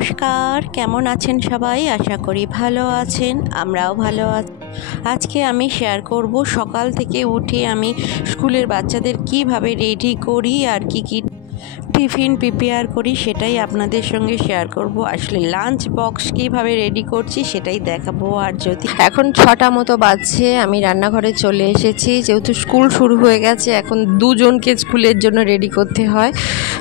নমস্কার, কেমন আছেন সবাই? আশা করি ভালো আছেন, আমরাও ভালো আছি। আজকে আমি শেয়ার করব সকাল থেকে উঠে আমি স্কুলের বাচ্চাদের কিভাবে রেডি করি আর কি টিফিন প্রিপেয়ার করি সেটাই আপনাদের সঙ্গে শেয়ার করব। আসলে লাঞ্চ বক্স কীভাবে রেডি করছি সেটাই দেখাবো। আর যদি এখন 6টা মতো বাজছে, আমি রান্নাঘরে চলে এসেছি। যেহেতু স্কুল শুরু হয়ে গেছে, এখন দুজনকে স্কুলের জন্য রেডি করতে হয়,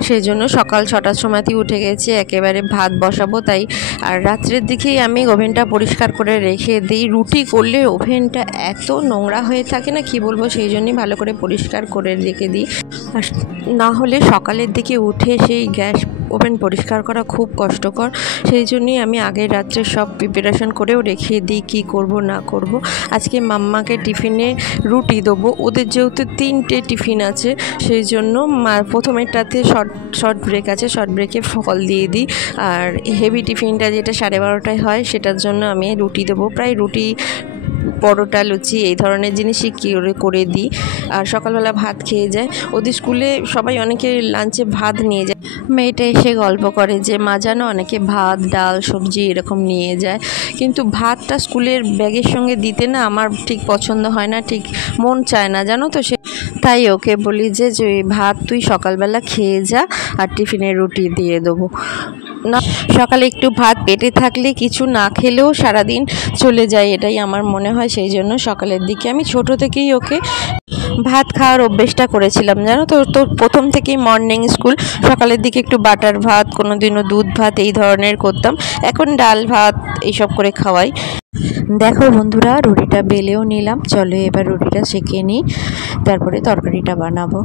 সেই জন্য সকাল 6টার সময়তেই উঠে গেছি, একেবারে ভাত বসাবো তাই। আর রাত্রের দিকেই আমি ওভেনটা পরিষ্কার করে রেখে দিই। রুটি করলে ওভেনটা এত নোংরা হয়ে থাকে না, কি বলবো, সেই জন্যই ভালো করে পরিষ্কার করে রেখে দিই। আর না হলে সকালের দিকে উঠে সেই গ্যাস ওভেন পরিষ্কার করা খুব কষ্টকর, সেই জন্যই আমি আগের রাত্রে সব প্রিপারেশন করেও রেখে দিই কী করব না করব। আজকে মাম্মাকে টিফিনে রুটি দেবো, ওদের যেহেতু 3টে টিফিন আছে, সেই জন্য প্রথমেরটাতে শর্ট ব্রেক আছে, শর্ট ব্রেকে ফল দিয়ে দিই। আর হেভি টিফিনটা যেটা 12:30টায় হয়, সেটার জন্য আমি রুটি দেবো। প্রায় রুটি, পরোটা, লুচি এই ধরনের জিনিসই করে দিই। আর সকালবেলা ভাত খেয়ে যায়। ওদের স্কুলে সবাই, অনেকে লাঞ্চে ভাত নিয়ে যায়। মেয়েটা এসে গল্প করে যে মা জানো, অনেকে ভাত, ডাল, সবজি এরকম নিয়ে যায়, কিন্তু ভাতটা স্কুলের ব্যাগের সঙ্গে দিতে না আমার ঠিক পছন্দ হয় না, ঠিক মন চায় না, জানো তো। তাই ওকে বলি যে ভাত তুই সকালবেলা খেয়ে যা, আর টিফিনে রুটি দিয়ে দেবো। না, সকালে একটু ভাত পেটে থাকলে কিছু না খেলেও সারাদিন চলে যায়, এটাই আমার মনে হয়। সেই জন্য সকালের দিকে আমি ছোট থেকেই ওকে ভাত খাওয়ার অভ্যেসটা করেছিলাম, জানো তো। প্রথম থেকেই মর্নিং স্কুল, সকালের দিকে একটু বাটার ভাত, কোনো দিনও দুধ ভাত এই ধরনের করতাম। এখন ডাল ভাত এইসব করে খাওয়াই। দেখো বন্ধুরা, রুটিটা বেলেও নিলাম, চলো এবার রুটিটা সেঁকে নিই, তারপরে তরকারিটা বানাবো।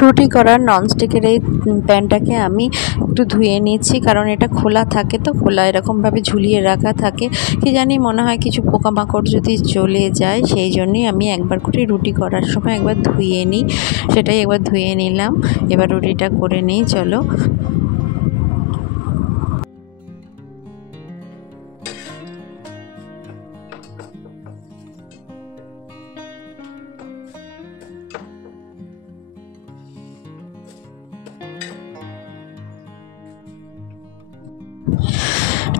রুটি করার ননস্টিকের এই প্যানটাকে আমি একটু ধুয়ে নিচ্ছি, কারণ এটা খোলা থাকে, তো খোলা এরকমভাবে ঝুলিয়ে রাখা থাকে, কি জানি মনে হয় কিছু পোকামাকড় যদি চলে যায়, সেই জন্যই আমি একবার করে রুটি করার সময় একবার ধুয়ে নিই। সেটাই একবার ধুয়ে নিলাম, এবার রুটিটা করে নিই, চলো।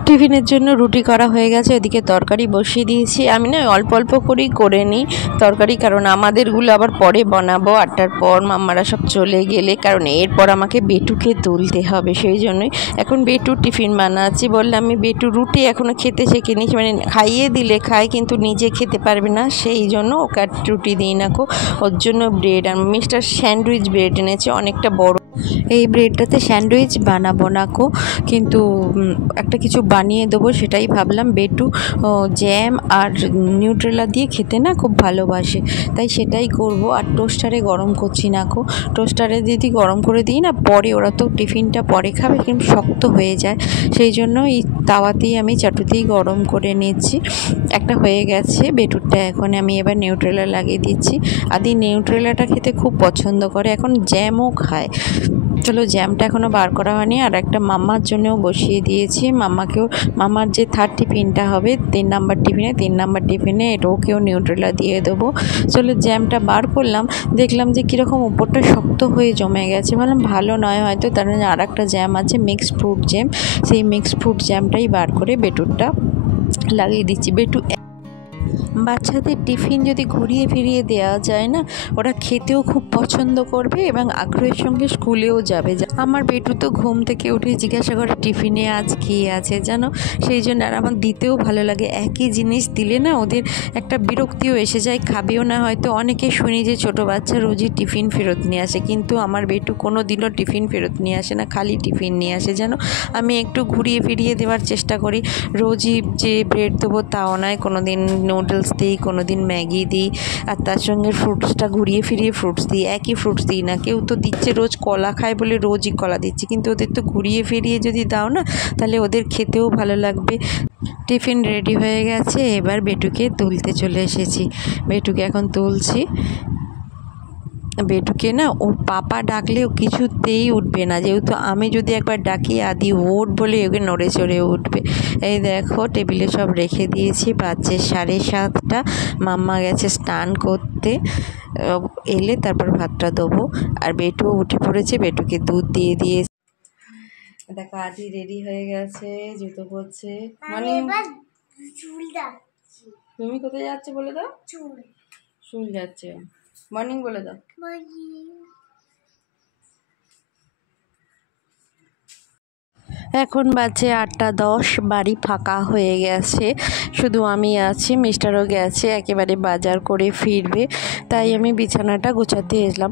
টিফিনের জন্য রুটি করা হয়ে গেছে, এদিকে তরকারি বসিয়ে দিয়েছি। আমি না অল্প অল্প করেই করে নিই তরকারি, কারণ আমাদেরগুলো আবার পরে বানাবো 8টার পর, মাম্মারা সব চলে গেলে, কারণ এরপর আমাকে বেটুকে তুলতে হবে। সেই জন্যই এখন বেটুর টিফিন বানাচ্ছি। বললাম আমি বেটু রুটি এখনও খেতে শেখেনি, মানে খাইয়ে দিলে খায় কিন্তু নিজে খেতে পারবে না, সেই জন্য ওকে আর রুটি দিই না কো। ওর জন্য ব্রেড আর মিস্টার স্যান্ডউইচ ব্রেড এনেছে, অনেকটা বড়। এই ব্রেডটাতে স্যান্ডউইচ বানাবো না কো, কিন্তু একটা কিছু বানিয়ে দেবো, সেটাই ভাবলাম। বেটু জ্যাম আর নিউট্রেলা দিয়ে খেতে না খুব ভালোবাসে, তাই সেটাই করব। আর টোস্টারে গরম করছি না কো, টোস্টারে যদি গরম করে দিই না, পরে ওরা তো টিফিনটা পরে খাবে, কিন্তু শক্ত হয়ে যায়, সেই জন্য এই তাওয়াতেই আমি চাটুতেই গরম করে নিচ্ছি। একটা হয়ে গেছে বেটুরটা, এখন আমি এবার নিউট্রেলা লাগিয়ে দিচ্ছি। আদি নিউট্রেলাটা খেতে খুব পছন্দ করে, এখন জ্যামও খায়। চলো, জ্যামটা এখনও বার করা হয়নি। আর একটা মাম্মার জন্যও বসিয়ে দিয়েছি, মাম্মার যে 3rd টিফিনটা হবে, 3 নাম্বার টিফিনে ওকেও নিউট্রেলা দিয়ে দেবো। চলো, জ্যামটা বার করলাম, দেখলাম যে কীরকম উপরটা শক্ত হয়ে জমে গেছে, বললাম ভালো নয় হয়তো, তার জন্য আর একটা জ্যাম আছে, মিক্সড ফ্রুট জ্যাম, সেই মিক্সড ফ্রুট জ্যামটাই বার করে বেটুরটা লাগিয়ে দিচ্ছি। বেটু বাচ্চাদের টিফিন যদি ঘুরিয়ে ফিরিয়ে দেওয়া যায় না, ওরা খেতেও খুব পছন্দ করবে এবং আগ্রহের সঙ্গে স্কুলেও যাবে। আমার বেটু তো ঘুম থেকে উঠে জিজ্ঞাসা করে টিফিনে আজ কী আছে জানো, সেই জন্য। আর আমার দিতেও ভালো লাগে, একই জিনিস দিলে না ওদের একটা বিরক্তিও এসে যায়, খাবেও না হয়তো। অনেকে শুনি যে ছোটো বাচ্চা রোজই টিফিন ফেরত নিয়ে আসে, কিন্তু আমার বেটু কোনো দিনও টিফিন ফেরত নিয়ে আসে না, খালি টিফিন নিয়ে আসে জানো। আমি একটু ঘুরিয়ে ফিরিয়ে দেওয়ার চেষ্টা করি, রোজই যে ব্রেড দেবো তাও নয়, কোনো দিন নুডলস দিই, কোনো দিন ম্যাগি দিই, আর তার সঙ্গে ফ্রুটসটা ঘুরিয়ে ফিরিয়ে ফ্রুটস দিই, একই ফ্রুটস দিই না। কেউ তো দিচ্ছে রোজ কলা খায় বলে রোজই কলা দিচ্ছি, কিন্তু ওদের তো ঘুরিয়ে ফিরিয়ে যদি দাও না, তাহলে ওদের খেতেও ভালো লাগবে। টিফিন রেডি হয়ে গেছে, এবার বেটুকে তুলতে চলে এসেছি, বেটুকে এখন তুলছি। বেটুকে না ওর পাপা ডাকলেও কিছুতেই উঠবে না, যেহেতু আমি যদি একবার ডাকি আদি ওঠ বলে ওকে নড়ে চড়ে উঠবে। এই দেখো টেবিলে সব রেখে দিয়েছি, বাজছে 7:30। মাম্মা গেছে স্নান করতে, এলে তারপর ভাতটা দেবো। আর বেটুও উঠে পড়েছে, বেটুকে দুধ দিয়ে দিয়ে। দেখো আদি রেডি হয়ে গেছে, জুতো পরছে। মানে তুমি কোথায় যাচ্ছ বলে দাও? চুল যাচ্ছে। মর্নিং বলে দাও। এখন বাজে 8:10, বাড়ি ফাঁকা হয়ে গেছে, শুধু আমি আছি। মিস্টারও গেছে, একেবারে বাজার করে ফিরবে, তাই আমি বিছানাটা গোছাতে এলাম।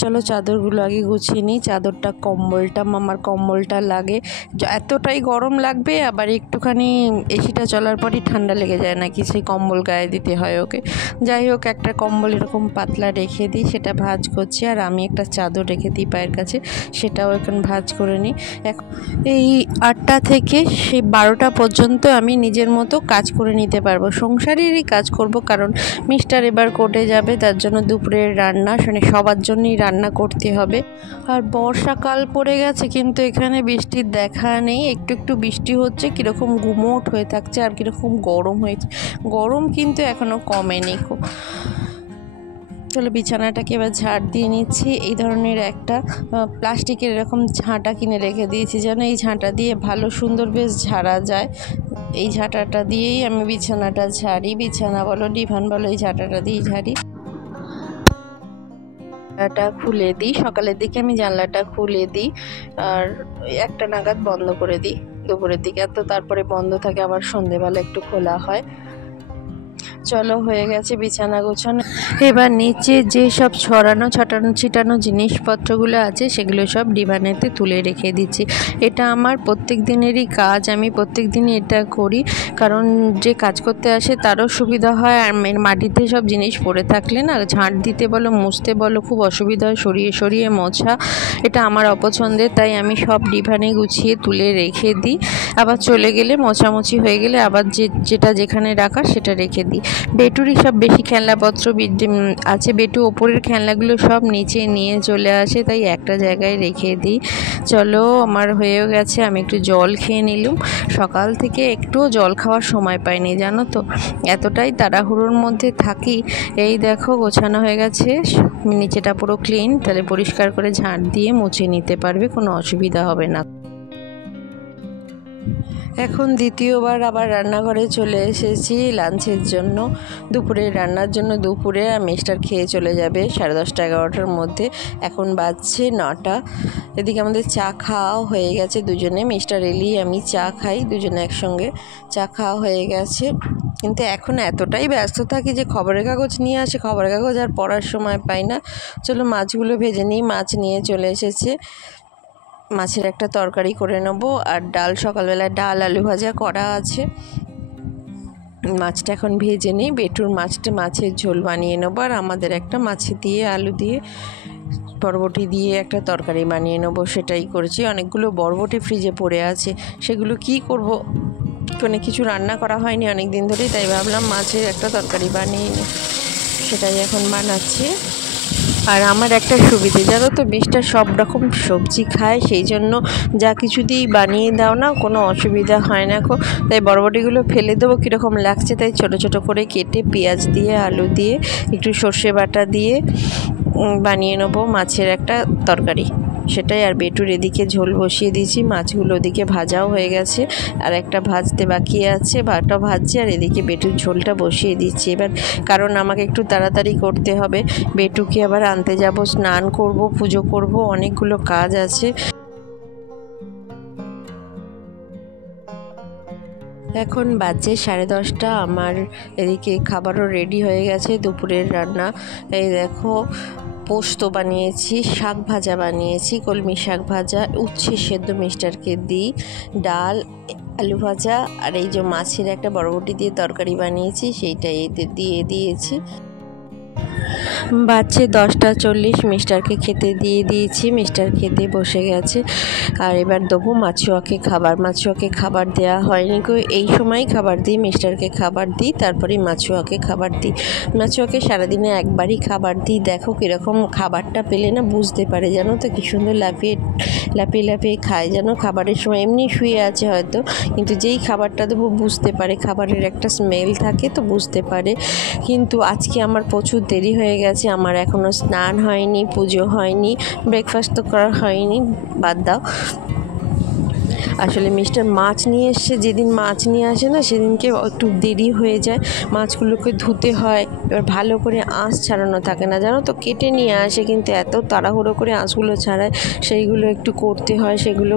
চলো চাদরগুলো আগে গুছিয়ে নিই। চাদরটা কম্বলটা মামার কম্বলটা লাগে, এতটাই গরম লাগবে, আবার একটুখানি এসিটা চলার পরই ঠান্ডা লেগে যায় নাকি, সেই কম্বল গায়ে দিতে হয় ওকে। যাই হোক, একটা কম্বল এরকম পাতলা রেখে দিই, সেটা ভাঁজ করছি। আর আমি একটা চাদর রেখে দিই পায়ের কাছে, সেটাও এখন ভাঁজ করে নিই। এই 8টা থেকে সেই 12টা পর্যন্ত আমি নিজের মতো কাজ করে নিতে পারবো, সংসারেরই কাজ করব, কারণ মিস্টার এবার কোর্টে যাবে, তার জন্য দুপুরের রান্না সবার জন্যই রান্না করতে হবে। আর বর্ষাকাল পড়ে গেছে, কিন্তু এখানে বৃষ্টির দেখা নেই। একটু একটু বৃষ্টি হচ্ছে, কীরকম গুমোট হয়ে থাকছে, আর কীরকম গরম হয়েছে। গরম কিন্তু এখনও কমেনি। চলো বিছানাটাকে এবার ঝাড় দিয়ে নিচ্ছি। এই ধরনের একটা প্লাস্টিকের এরকম ঝাঁটা কিনে রেখে দিয়েছি, যেন এই ঝাঁটা দিয়ে ভালো সুন্দর বেশ ঝাড়া যায়। এই ঝাঁটাটা দিয়েই আমি বিছানাটা ঝাড়ি, বিছানা বলো ডিভান বলো, এই ঝাঁটাটা দিয়েই ঝাড়ি। জানলাটা খুলে দিই, সকালের দিকে আমি জানলাটা খুলে দিই, আর 1টা নাগাদ বন্ধ করে দিই দুপুরের দিকে, তো তারপরে বন্ধ থাকে, আবার সন্ধেবেলা একটু খোলা হয়। চলো হয়ে গেছে বিছানা গোছানো। এবার নিচে যে সব ছিটানো জিনিসপত্রগুলো আছে, সেগুলো সব ডিভানেতে তুলে রেখে দিচ্ছি। এটা আমার প্রত্যেক দিনেরই কাজ, আমি প্রত্যেক দিনই এটা করি, কারণ যে কাজ করতে আসে তারও সুবিধা হয়। আর মাটিতে সব জিনিস পড়ে থাকলে না, ঝাঁট দিতে বলো মুছতে বলো খুব অসুবিধা হয়, সরিয়ে সরিয়ে মোছা, এটা আমার অপছন্দের। তাই আমি সব ডিভানে গুছিয়ে তুলে রেখে দিই, আবার চলে গেলে মোছামুছি হয়ে গেলে আবার যেটা যেখানে রাখার সেটা রেখে দিই। বেটুরই সব বেশি খেলনাপত্র আছে, বেটু ওপরের খেলনাগুলো সব নিচে নিয়ে চলে আসে, তাই একটা জায়গায় রেখে দিই। চলো আমার হয়েও গেছে, আমি একটু জল খেয়ে নিলাম। সকাল থেকে একটুও জল খাওয়ার সময় পাইনি জানো তো, এতটাই তাড়াহুড়োর মধ্যে থাকি। এই দেখো গোছানো হয়ে গেছে, নিচেটা পুরো ক্লিন, তাহলে পরিষ্কার করে ঝাঁট দিয়ে মুছে নিতে পারবে, কোনো অসুবিধা হবে না। এখন দ্বিতীয়বার আবার রান্নাঘরে চলে এসেছি লাঞ্চের জন্য, দুপুরের রান্নার জন্য। দুপুরে মিস্টার খেয়ে চলে যাবে 10:30-11টার মধ্যে, এখন বাজছে 9টা। এদিকে আমাদের চা খাওয়াও হয়ে গেছে দুজনে, মিস্টার এলি আমি চা খাই, দুজনে একসঙ্গে চা খাওয়া হয়ে গেছে। কিন্তু এখন এতটাই ব্যস্ত থাকি যে খবরের কাগজ নিয়ে আসে, খবরের কাগজ আর পড়ার সময় পাই না। চলো মাছগুলো ভেজে নিই। মাছ নিয়ে চলে এসেছে, মাছের একটা তরকারি করে নেবো, আর ডাল, সকালবেলায় ডাল আলু ভাজা করা আছে। মাছটা এখন ভেজে নিই, বেটুর মাছের ঝোল বানিয়ে নেবো, আর আমাদের একটা মাছ দিয়ে আলু দিয়ে বরবটি দিয়ে একটা তরকারি বানিয়ে নেবো, সেটাই করেছি। অনেকগুলো বরবটি ফ্রিজে পড়ে আছে, সেগুলো কি করব, কোনো কিছু রান্না করা হয়নি অনেক দিন ধরেই, তাই ভাবলাম মাছের একটা তরকারি বানিয়ে নিই, সেটাই এখন বানাচ্ছি। আর আমার একটা সুবিধে জানো তো, মিস্টার সব রকম সবজি খায়, সেই জন্য যা কিছু দিয়েই বানিয়ে দাও না, কোনো অসুবিধা হয় না। তাই বরবটিগুলো ফেলে দেবো কীরকম লাগছে, তাই ছোট ছোট করে কেটে পেঁয়াজ দিয়ে আলু দিয়ে একটু সর্ষে বাটা দিয়ে বানিয়ে নেবো মাছের একটা তরকারি, সেটাই। আর বেটুর এদিকে ঝোল বসিয়ে দিয়েছি, মাছগুলো ওদিকে ভাজাও হয়ে গেছে, আর একটা ভাজতে বাকি আছে, ভাতটা ভাজছি, আর এদিকে বেটুর ঝোলটা বসিয়ে দিচ্ছি এবার, কারণ আমাকে একটু তাড়াতাড়ি করতে হবে। বেটুকে আবার আনতে যাব, স্নান করব, পুজো করব, অনেকগুলো কাজ আছে। এখন বাজে 10:30, আমার এদিকে খাবারও রেডি হয়ে গেছে, দুপুরের রান্না। এই দেখো পোস্ত বানিয়েছি, শাক ভাজা বানিয়েছি, কলমি শাক ভাজা, উচ্ছে সেদ্ধ মিস্টারকে দিই, ডাল আলু ভাজা, আর এই যে মাছের একটা বরবটি দিয়ে তরকারি বানিয়েছি, সেইটা এতে দিয়ে দিয়েছি। বাজছে 10টা 40, মিস্টারকে খেতে দিয়ে দিয়েছি, মিস্টার খেতে বসে গেছে। আর এবার দেবো মাছুয়াকে খাবার। মাছুয়াকে খাবার দেওয়া হয়নি গো, এই সময় খাবার দিই, মিস্টারকে খাবার দিই, তারপরে মাছুয়াকে খাবার দিই। মাছুয়াকে সারাদিনে একবারই খাবার দিই। দেখো কীরকম খাবারটা পেলে না বুঝতে পারে, জানো তো কী সুন্দর লাফিয়ে লাফিয়ে লাফিয়ে খায়, যেন খাবারের সময় এমনি শুয়ে আছে হয়তো, কিন্তু যেই খাবারটা দেবো বুঝতে পারে, খাবারের একটা স্মেল থাকে তো বুঝতে পারে। কিন্তু আজকে আমার প্রচুর দেরি হয়ে গেছে, আমার এখনও স্নান হয়নি, পুজো হয়নি, ব্রেকফাস্ট তো করা হয়নি, বাদ দাও। আসলে মিস্টার মাছ নিয়ে এসছে, যেদিন মাছ নিয়ে আসে না সেদিনকে একটু দেরি হয়ে যায়, মাছগুলোকে ধুতে হয়, এবার ভালো করে আঁশ ছাড়ানো থাকে না, জানো তো, কেটে নিয়ে আসে কিন্তু এত তাড়াহুড়ো করে আঁশগুলো ছাড়ায়, সেইগুলো একটু করতে হয়, সেগুলো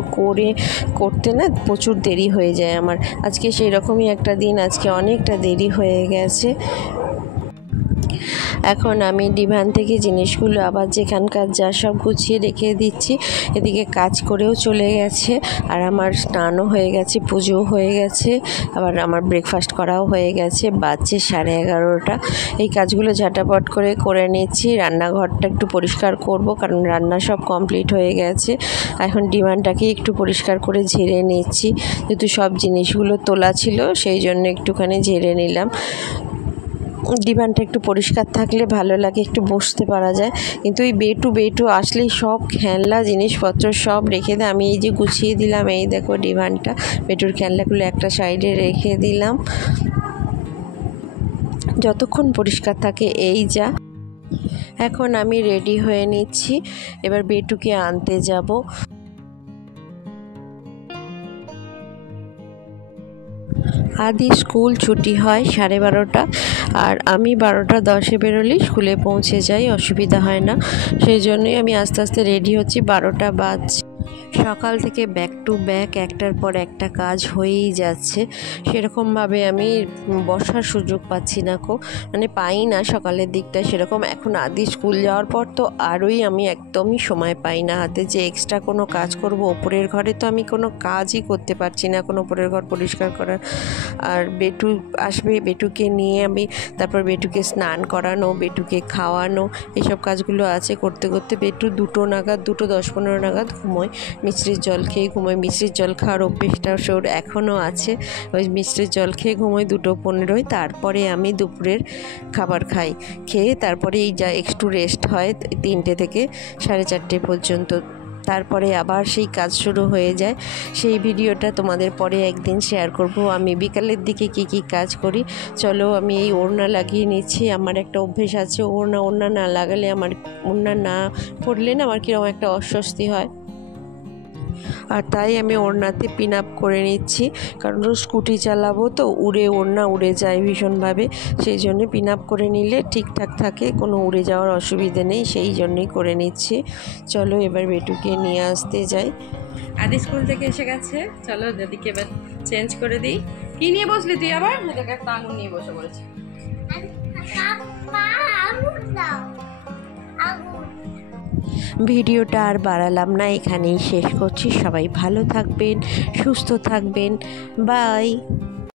করতে না প্রচুর দেরি হয়ে যায় আমার। আজকে সেই রকমই একটা দিন, আজকে অনেকটা দেরি হয়ে গেছে। এখন আমি ডিভান থেকে জিনিসগুলো আবার যেখানকার যা সব গুছিয়ে রেখে দিচ্ছি। এদিকে কাজ করেও চলে গেছে, আর আমার স্নানও হয়ে গেছে, পুজোও হয়ে গেছে, আবার আমার ব্রেকফাস্ট করাও হয়ে গেছে। বাজছে 11:30। এই কাজগুলো ঝাঁটাপট করে নিচ্ছি। রান্নাঘরটা একটু পরিষ্কার করব, কারণ রান্না সব কমপ্লিট হয়ে গেছে। এখন ডিভানটাকে একটু পরিষ্কার করে ঝেড়ে নিচ্ছি, যেহেতু সব জিনিসগুলো তোলা ছিল সেই জন্য একটুখানি ঝেড়ে নিলাম। ডিভানটা একটু পরিষ্কার থাকলে ভালো লাগে, একটু বসতে পারা যায়, কিন্তু এই বেটু আসলেই সব খেলনা জিনিসপত্র সব রেখে দেয়। আমি এই যে গুছিয়ে দিলাম, এই দেখো ডিভানটা, বেটুর খেলনাগুলো একটা সাইডে রেখে দিলাম, যতক্ষণ পরিষ্কার থাকে এই যা। এখন আমি রেডি হয়ে নিচ্ছি, এবার বেটুকে আনতে যাব। আদি স্কুল ছুটি হয় 12:30, আর আমি 12:10 বেরোলেই স্কুলে পৌঁছে যাই, অসুবিধা হয় না। সেই জন্যই আমি আস্তে আস্তে রেডি হচ্ছি। 12টা বাজছে। সকাল থেকে ব্যাক টু ব্যাক একটার পর একটা কাজ হয়েই যাচ্ছে, সেরকমভাবে আমি বসার সুযোগ পাচ্ছি না মানে পাই না সকালের দিকটা সেরকম। এখন আদি স্কুল যাওয়ার পর তো আরোই আমি একদমই সময় পাই না হাতে, যে এক্সট্রা কোনো কাজ করব। ওপরের ঘরে তো আমি কোনো কাজই করতে পারছি না, কোনো ওপরের ঘর পরিষ্কার করার। আর বেটু আসবে, বেটুকে নিয়ে আমি তারপর বেটুকে স্নান করানো, বেটুকে খাওয়ানো, এইসব কাজগুলো আছে। করতে করতে বেটু 2:10-15 নাগাদ ঘুমোয়, মিষ্টির জল খেয়ে ঘুমোয়। মিষ্টির জল খাওয়ার অভ্যেসটা ওর এখনও আছে, ওই মিষ্টির জল খেয়ে ঘুমোয় 2:15। তারপরে আমি দুপুরের খাবার খাই, খেয়ে তারপরে এই যা একটু রেস্ট হয় 3টে থেকে 4:30 পর্যন্ত, তারপরে আবার সেই কাজ শুরু হয়ে যায়। সেই ভিডিওটা তোমাদের পরে একদিন শেয়ার করব, আমি বিকালের দিকে কি কাজ করি। চলো, আমি এই ওড়না লাগিয়ে নিচ্ছি। আমার একটা অভ্যেস আছে, ওড়না না লাগালে, আমার ওড়না না পরলে না আমার কীরকম একটা অস্বস্তি হয়, আর তাই আমি ওড়নাতে পিন আপ করে নিচ্ছি, কারণ স্কুটি চালাবো তো ওড়না উড়ে যায় ভীষণভাবে, সেই জন্য পিন আপ করে নিলে ঠিকঠাক থাকে, কোনো উড়ে যাওয়ার অসুবিধে নেই, সেই জন্যই করে নিচ্ছি। চলো এবার বেটুকে নিয়ে আসতে যাই। আদি স্কুল থেকে এসে গেছে, চলো দিদিকে এবার চেঞ্জ করে দিই। কি নিয়ে বসলি তুই আবার? একটা আঙুর নিয়ে বসে পড়েছি। ভিডিওটা আর বাড়ালাম না, এখানেই শেষ করছি। সবাই ভালো থাকবেন, সুস্থ থাকবেন, বাই।